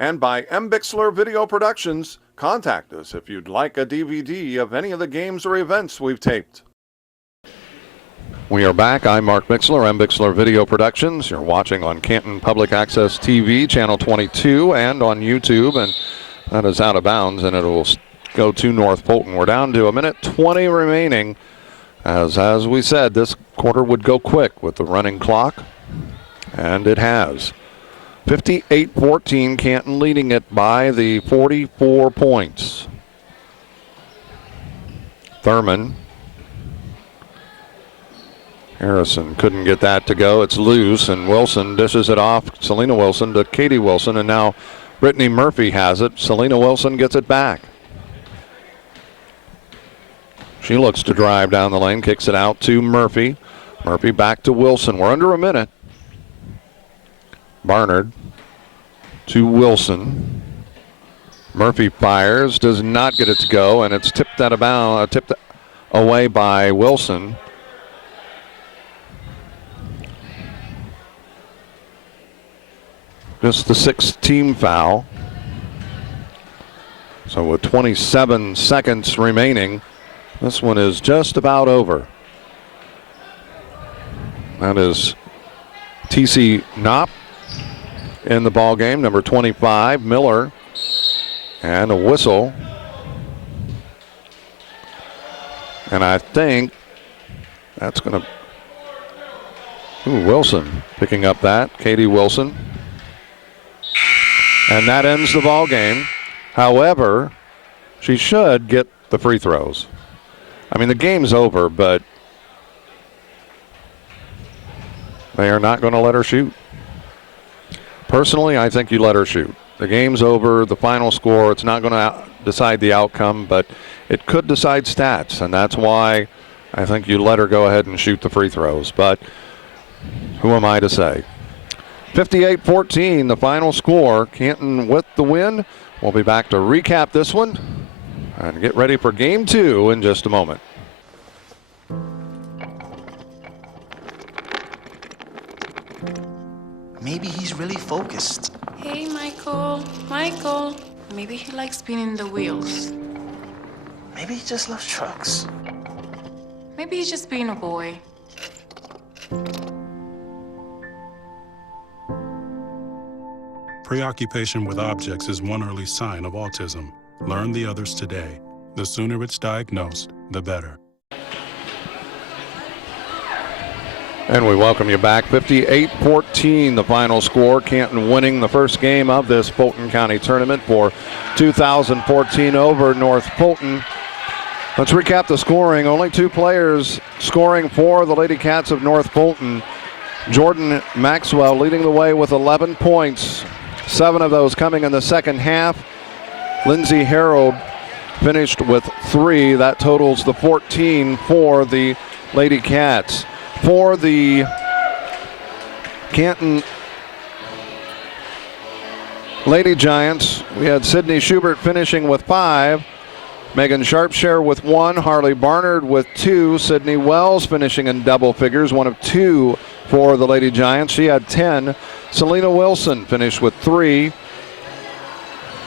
and by Bixler Video Productions. Contact us if you'd like a DVD of any of the games or events we've taped. We are back. I'm Mark Bixler, Bixler Video Productions. You're watching on Canton Public Access TV, Channel 22, and on YouTube. And that is out of bounds, and it will go to North Fulton. We're down to 1:20 remaining. As we said, this quarter would go quick with the running clock, and it has. 58-14, Canton leading it by the 44 points. Thurman. Harrison couldn't get that to go. It's loose, and Wilson dishes it off. Selena Wilson to Katie Wilson, and now Brittany Murphy has it. Selena Wilson gets it back. She looks to drive down the lane, kicks it out to Murphy. Murphy back to Wilson. We're under a minute. Barnard to Wilson. Murphy fires, does not get it to go, and it's tipped out of bounds, tipped away by Wilson. Just the sixth team foul. So with 27 seconds remaining, this one is just about over. That is TC Knopp in the ball game, number 25, Miller, and a whistle. And I think that's going to, Wilson picking up that, Katie Wilson. And that ends the ball game. However, she should get the free throws. I mean, the game's over, but they are not going to let her shoot. Personally, I think you let her shoot. The game's over, the final score, it's not going to decide the outcome, but it could decide stats, and that's why I think you let her go ahead and shoot the free throws. But who am I to say? 58-14, the final score. Canton with the win. We'll be back to recap this one and get ready for game two in just a moment. Maybe he's really focused. Hey, Michael. Michael. Maybe he likes spinning the wheels. Maybe he just loves trucks. Maybe he's just being a boy. Preoccupation with objects is one early sign of autism. Learn the others today. The sooner it's diagnosed, the better. And we welcome you back. 58-14, the final score. Canton winning the first game of this Fulton County tournament for 2014 over North Fulton. Let's recap the scoring. Only two players scoring for the Lady Cats of North Fulton. Jordan Maxwell leading the way with 11 points. 7 of those coming in the second half. Lindsay Harold finished with 3. That totals the 14 for the Lady Cats. For the Canton Lady Giants, we had Sydney Schubert finishing with 5. Megan Sharpshare with 1. Harley Barnard with 2. Sydney Wells finishing in double figures, 1 of 2 for the Lady Giants. She had 10. Selena Wilson finished with 3.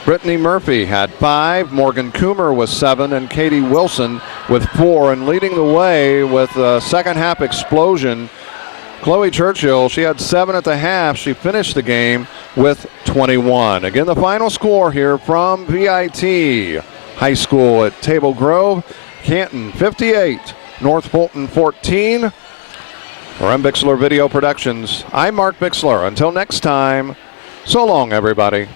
Brittany Murphy had 5. Morgan Coomer with 7. And Katie Wilson with 4. And leading the way with a second half explosion, Chloe Churchill. She had 7 at the half. She finished the game with 21. Again, the final score here from VIT High School at Table Grove. Canton 58, North Fulton 14. For Bixler Video Productions, I'm Mark Bixler. Until next time, so long, everybody.